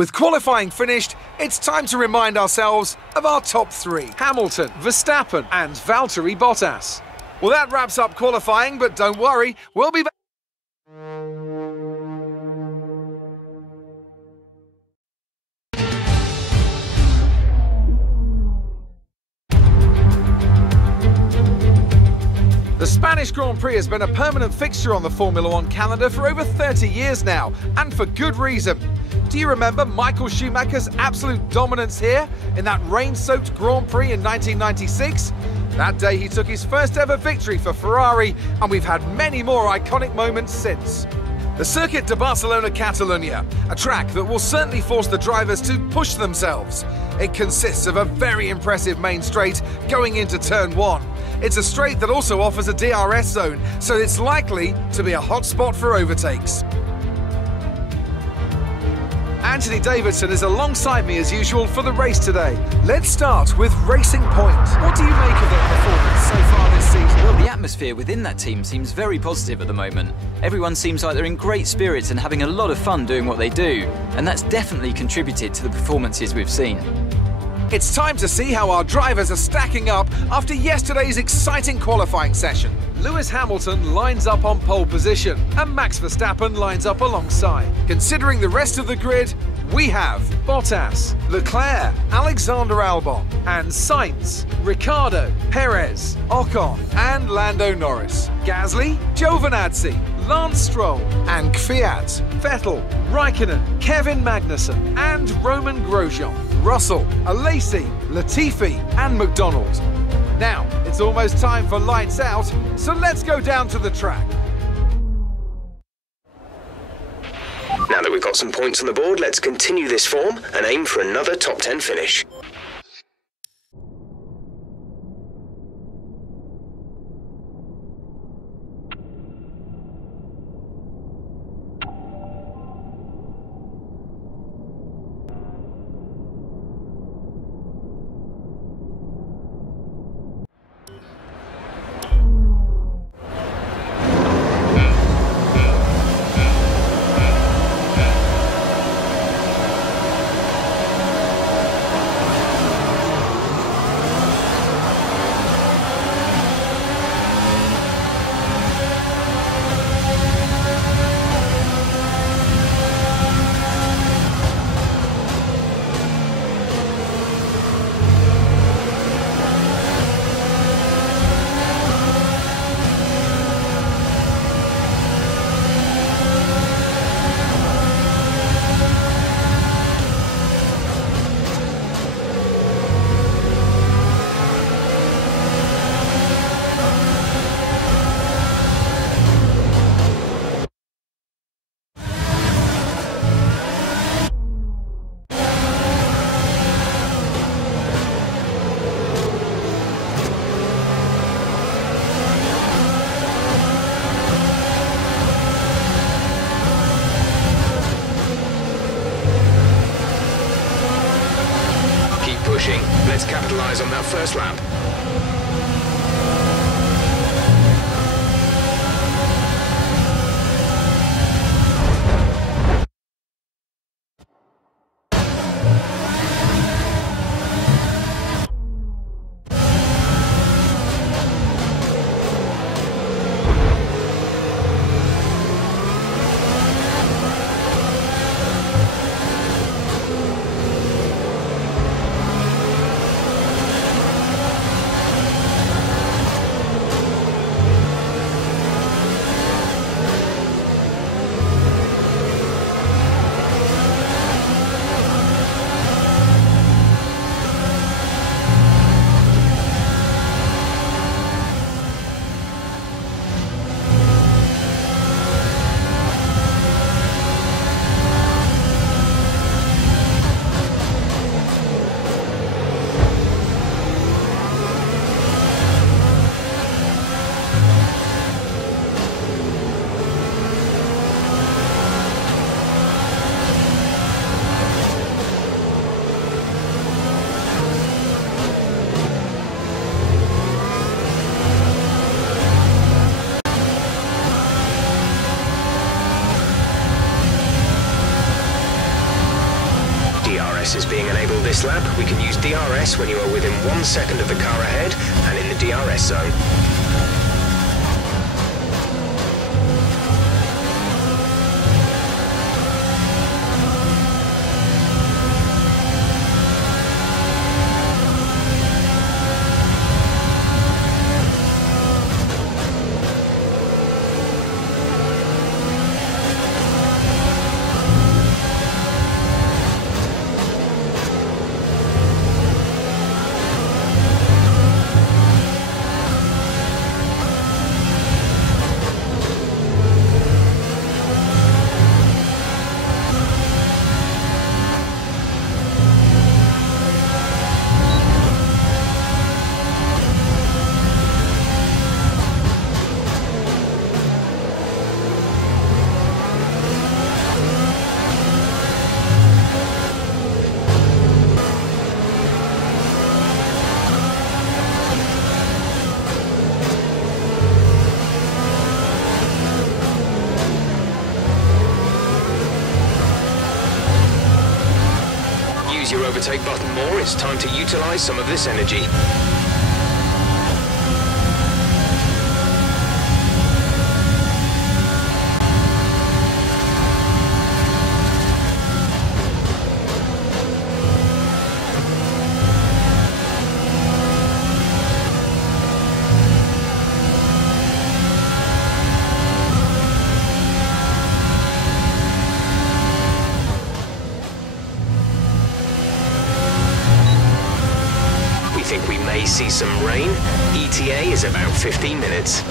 With qualifying finished, it's time to remind ourselves of our top three. Hamilton, Verstappen and Valtteri Bottas. Well, that wraps up qualifying, but don't worry, we'll be back. The Spanish Grand Prix has been a permanent fixture on the Formula One calendar for over 30 years now, and for good reason. Do you remember Michael Schumacher's absolute dominance here in that rain-soaked Grand Prix in 1996? That day he took his first ever victory for Ferrari, and we've had many more iconic moments since. The Circuit de Barcelona-Catalunya, a track that will certainly force the drivers to push themselves. It consists of a very impressive main straight going into turn 1. It's a straight that also offers a DRS zone, so it's likely to be a hot spot for overtakes. Anthony Davidson is alongside me as usual for the race today. Let's start with Racing Point. What do you make of their performance so far this season? Well, the atmosphere within that team seems very positive at the moment. Everyone seems like they're in great spirits and having a lot of fun doing what they do, and that's definitely contributed to the performances we've seen. It's time to see how our drivers are stacking up after yesterday's exciting qualifying session. Lewis Hamilton lines up on pole position and Max Verstappen lines up alongside. Considering the rest of the grid, we have Bottas, Leclerc, Alexander Albon, and Sainz, Ricciardo, Perez, Ocon, and Lando Norris, Gasly, Giovinazzi, Lance Stroll, and Kvyat, Vettel, Raikkonen, Kevin Magnussen, and Roman Grosjean, Russell, Alesi, Latifi, and McDonald. Now, it's almost time for lights out, so let's go down to the track. Now that we've got some points on the board, let's continue this form and aim for another top 10 finish. Let's capitalise on that first lap. DRS is being enabled this lap. We can use DRS when you are within 1 second of the car ahead and in the DRS zone. Your overtake button more, it's time to utilize some of this energy. Think we may see some rain. ETA is about 15 minutes.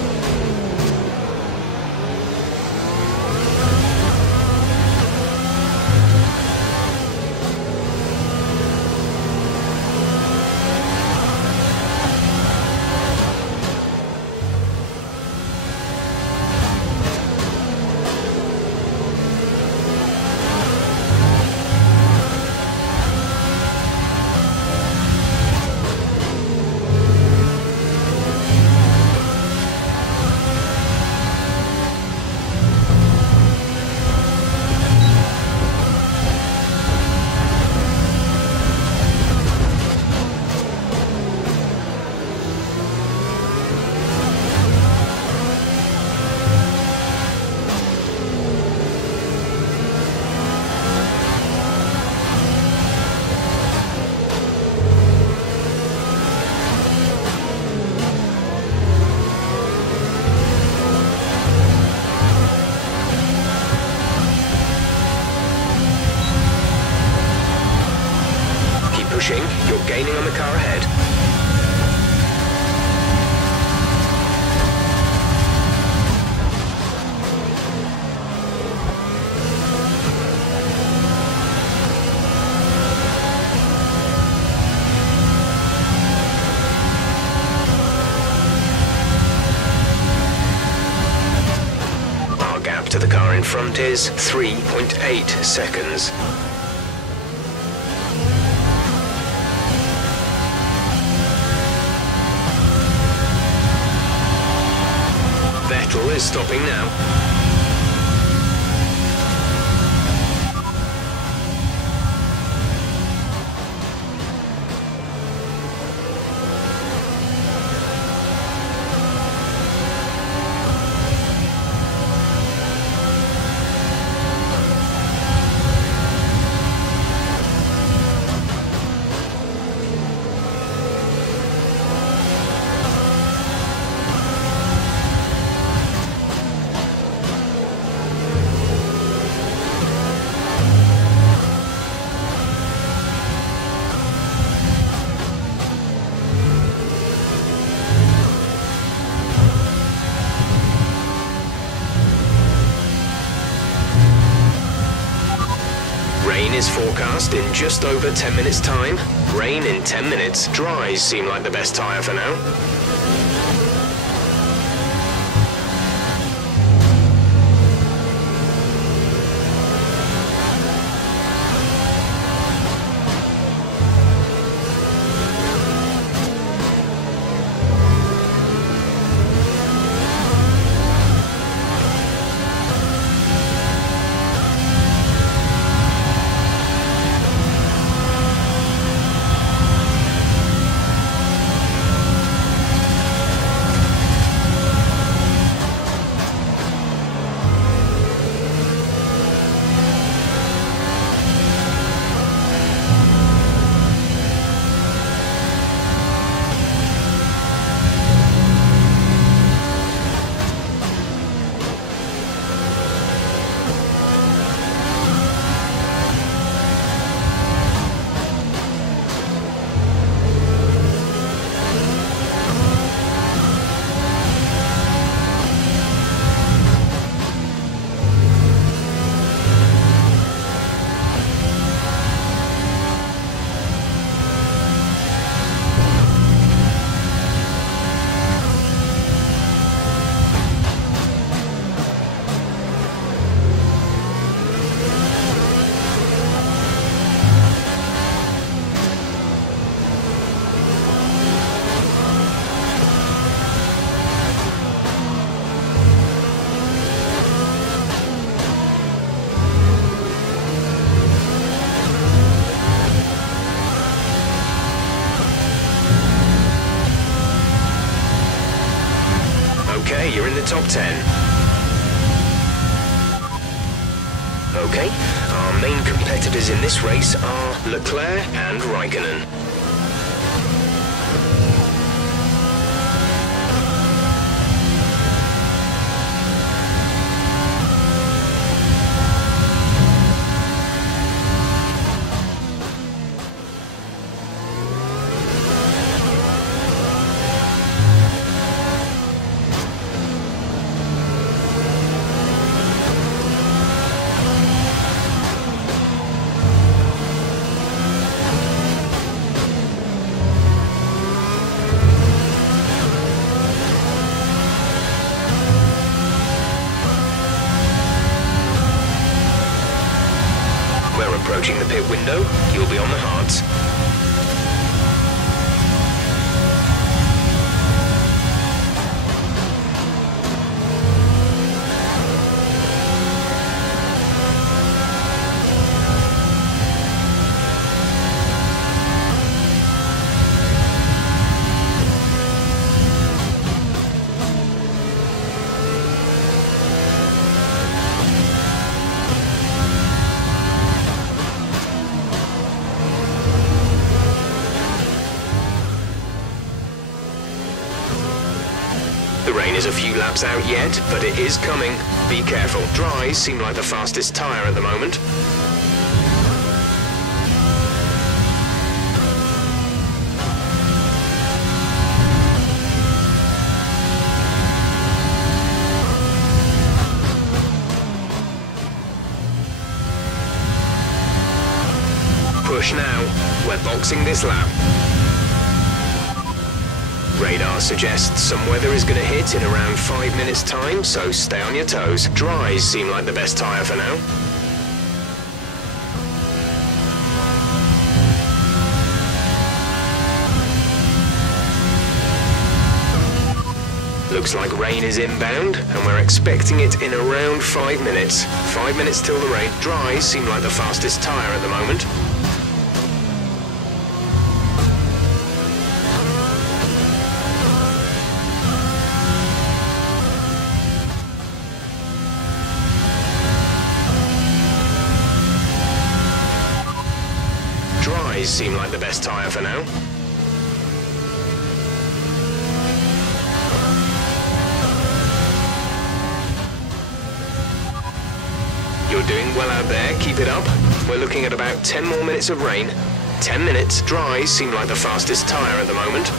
You're gaining on the car ahead. Our gap to the car in front is 3.8 seconds. Vettel is stopping now. Rain is forecast in just over 10 minutes' time. Rain in 10 minutes. Dries seem like the best tyre for now. the top 10. Okay, our main competitors in this race are Leclerc and Raikkonen. Approaching the pit window, you'll be on the hards. The rain is a few laps out yet, but it is coming. Be careful. Dries seem like the fastest tyre at the moment. Push now. We're boxing this lap. Radar suggests some weather is going to hit in around 5 minutes' time, so stay on your toes. Dries seem like the best tyre for now. Looks like rain is inbound, and we're expecting it in around 5 minutes. 5 minutes till the rain. Dries seem like the fastest tyre at the moment. Dries seem like the best tyre for now. You're doing well out there, keep it up. We're looking at about 10 more minutes of rain. 10 minutes, Dries seem like the fastest tyre at the moment.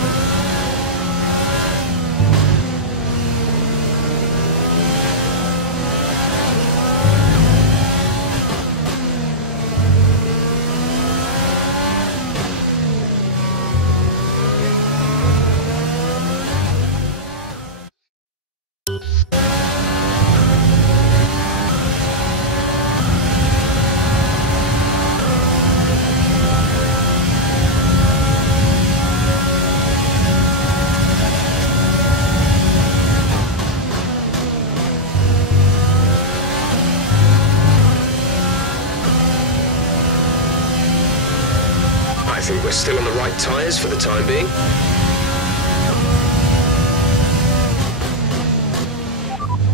I think we're still on the right tyres for the time being.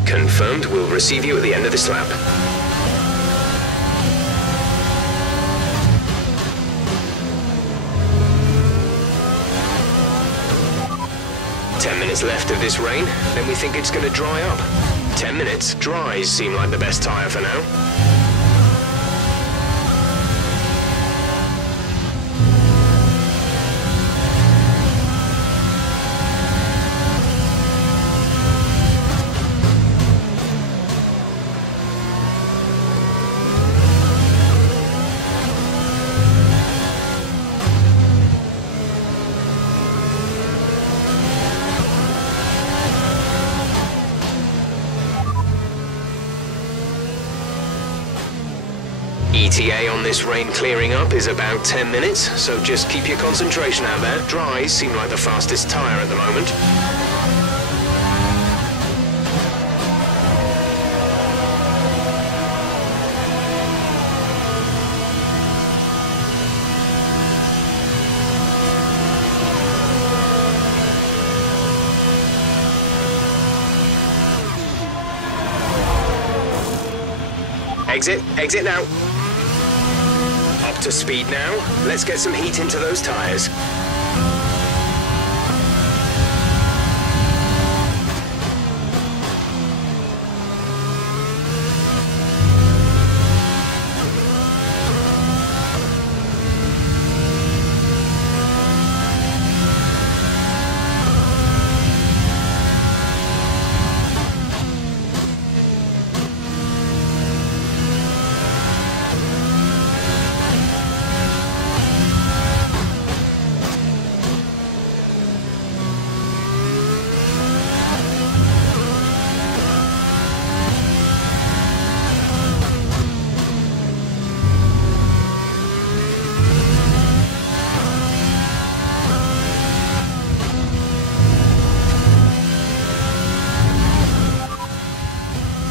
Confirmed, we'll receive you at the end of this lap. "10 minutes left of this rain, then we think it's going to dry up. 10 minutes, Dries seem like the best tyre for now. ETA on this rain clearing up is about 10 minutes, so just keep your concentration out there. Dries seem like the fastest tyre at the moment. Exit, exit now. Up to speed now. Let's get some heat into those tyres.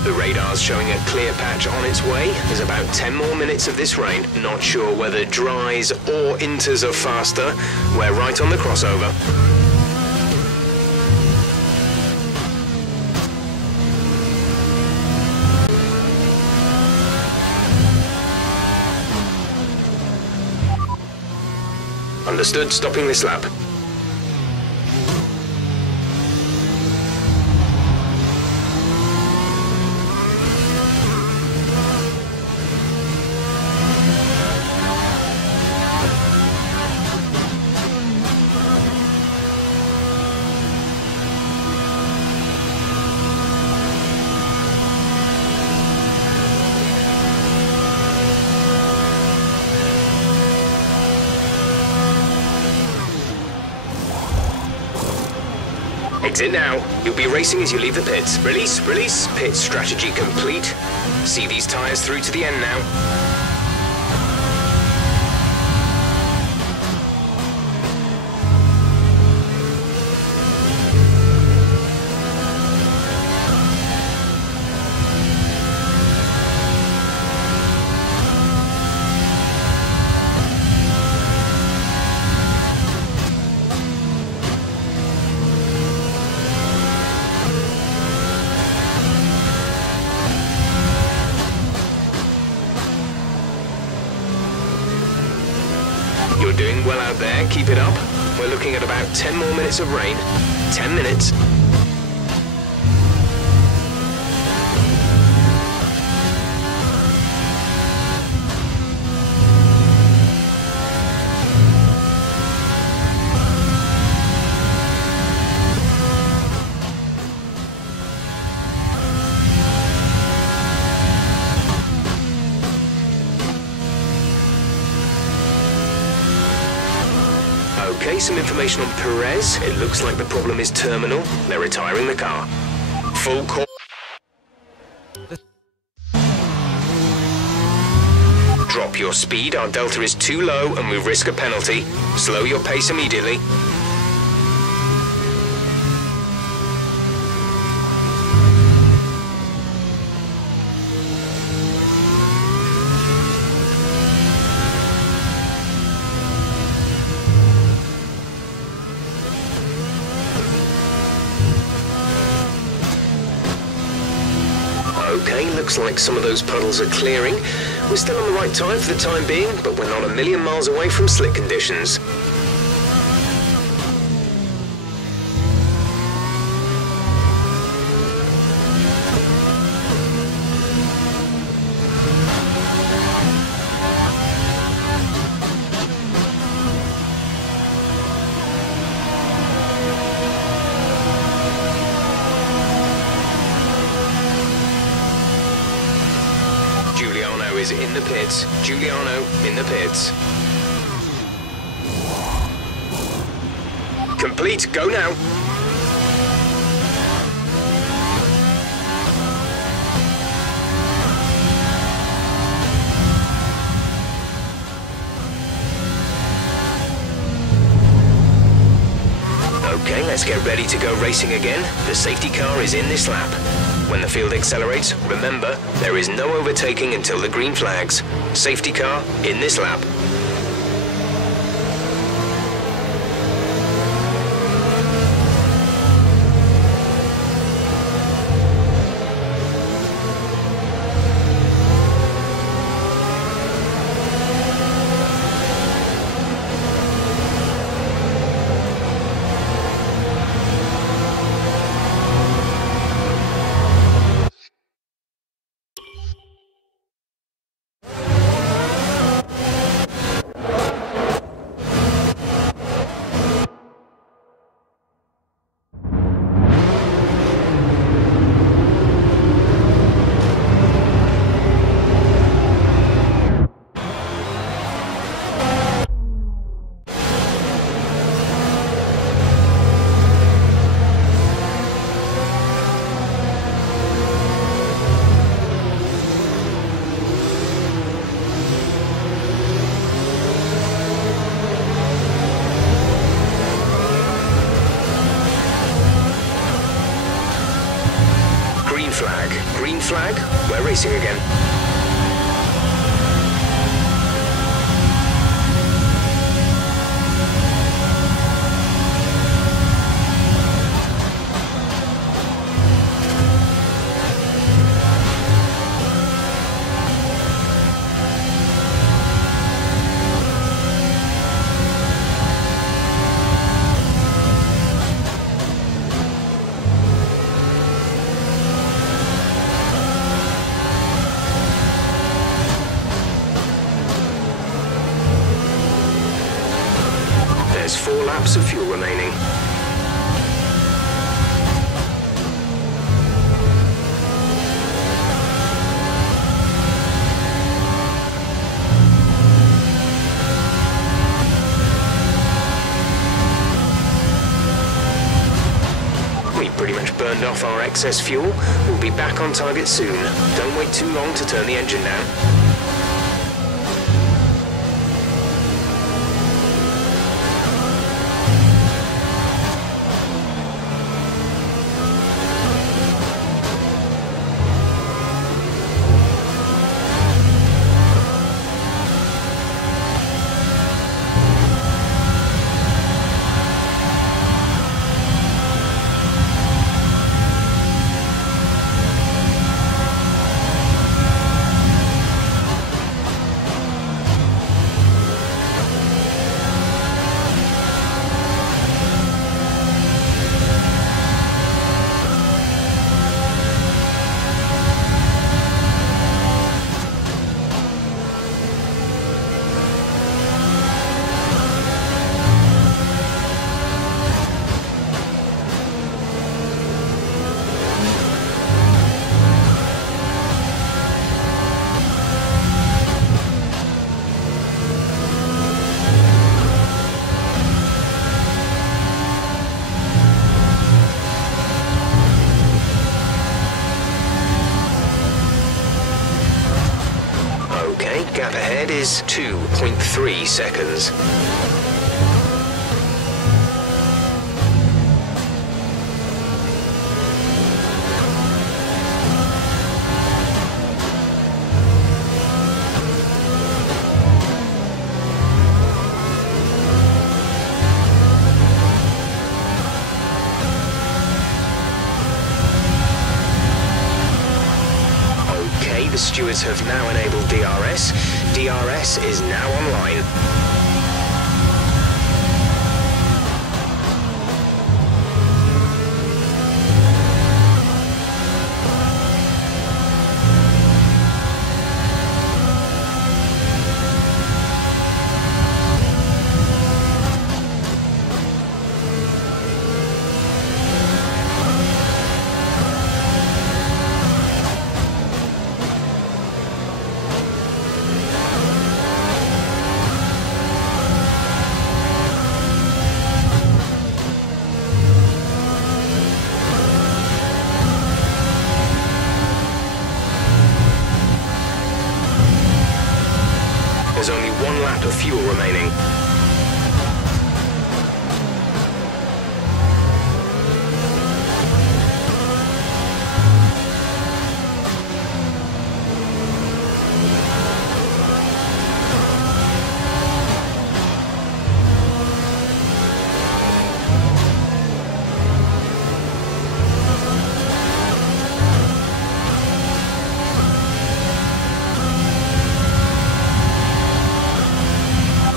The radar's showing a clear patch on its way. There's about 10 more minutes of this rain. Not sure whether dries or inters are faster. We're right on the crossover. Understood, stopping this lap. Exit now. You'll be racing as you leave the pits. Release, release. Pit strategy complete. See these tyres through to the end now. You're doing well out there, keep it up. We're looking at about 10 more minutes of rain. 10 minutes. Okay, some information on Perez. It looks like the problem is terminal. They're retiring the car. Full call. Drop your speed. Our delta is too low and we risk a penalty. Slow your pace immediately. Okay, looks like some of those puddles are clearing. We're still on the right time for the time being, but we're not a million miles away from slick conditions. Giuliano is in the pits. Giuliano in the pits. Complete, go now. Okay, let's get ready to go racing again. The safety car is in this lap. When the field accelerates, remember, there is no overtaking until the green flags. Safety car in this lap. flag. Green flag, we're racing again. There's 4 laps of fuel remaining. We pretty much burned off our excess fuel. We'll be back on target soon. Don't wait too long to turn the engine down. Gap ahead is 2.3 seconds. The stewards have now enabled DRS. DRS is now online. There's only 1 lap of fuel remaining.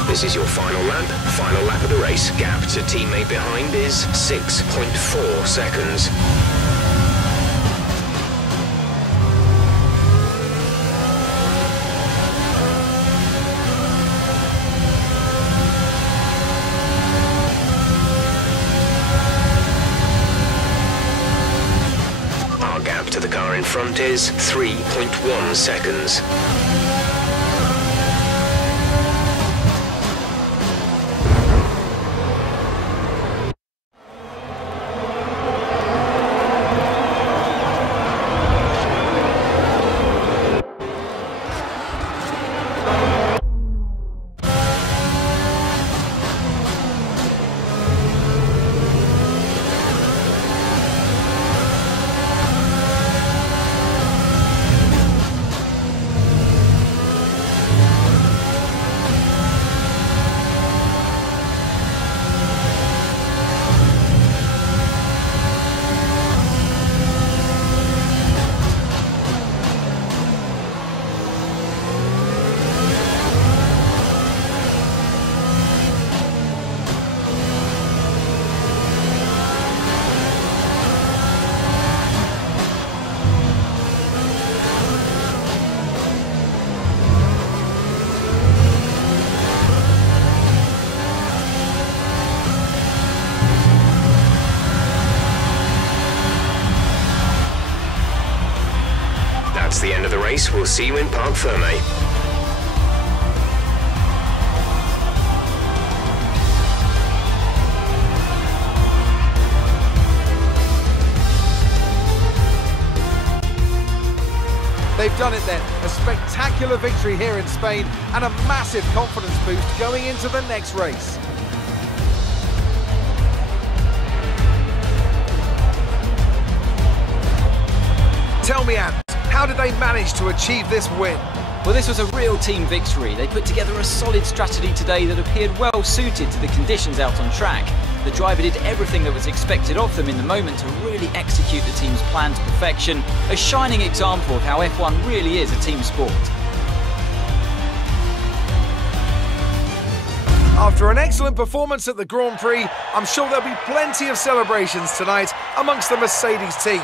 This is your final lap of the race. Gap to teammate behind is 6.4 seconds. Our gap to the car in front is 3.1 seconds. That's the end of the race. We'll see you in Parc Ferme. They've done it then. A spectacular victory here in Spain and a massive confidence boost going into the next race. Tell me, Ant, how did they manage to achieve this win? Well, this was a real team victory. They put together a solid strategy today that appeared well suited to the conditions out on track. The driver did everything that was expected of them in the moment to really execute the team's plan to perfection, a shining example of how F1 really is a team sport. After an excellent performance at the Grand Prix, I'm sure there'll be plenty of celebrations tonight amongst the Mercedes team,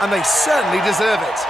and they certainly deserve it.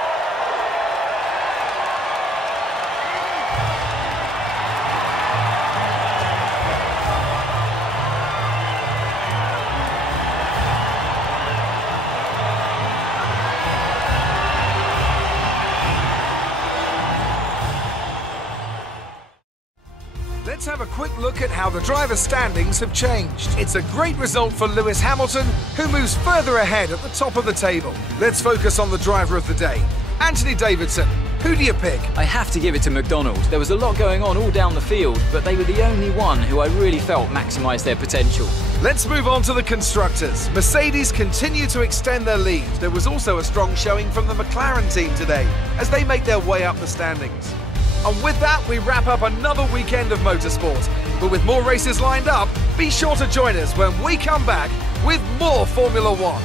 Let's have a quick look at how the driver standings have changed. It's a great result for Lewis Hamilton, who moves further ahead at the top of the table. Let's focus on the driver of the day, Anthony Davidson. Who do you pick? I have to give it to McDonald. There was a lot going on all down the field, but they were the only one who I really felt maximised their potential. Let's move on to the constructors. Mercedes continue to extend their lead. There was also a strong showing from the McLaren team today as they make their way up the standings. And with that, we wrap up another weekend of motorsport. But with more races lined up, be sure to join us when we come back with more Formula One.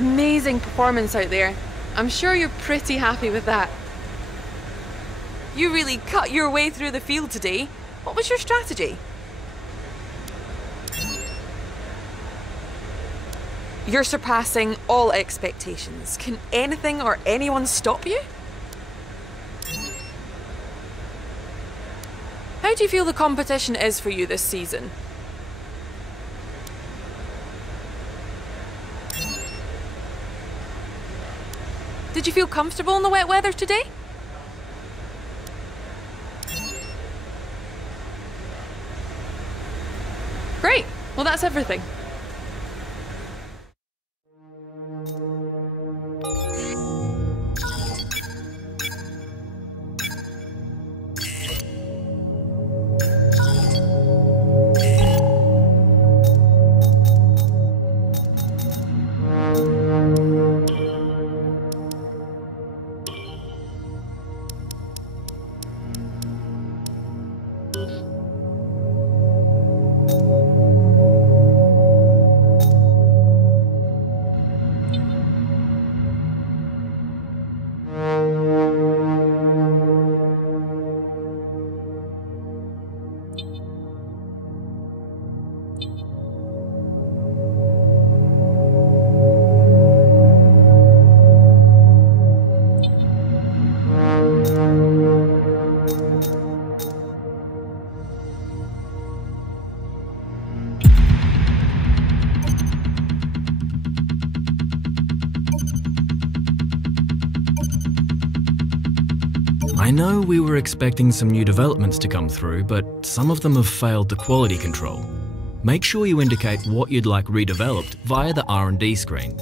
Amazing performance out there. I'm sure you're pretty happy with that. You really cut your way through the field today. What was your strategy? You're surpassing all expectations. Can anything or anyone stop you? How do you feel the competition is for you this season? Did you feel comfortable in the wet weather today? Great. Well, that's everything. I know we were expecting some new developments to come through, but some of them have failed the quality control. Make sure you indicate what you'd like redeveloped via the R&D screen.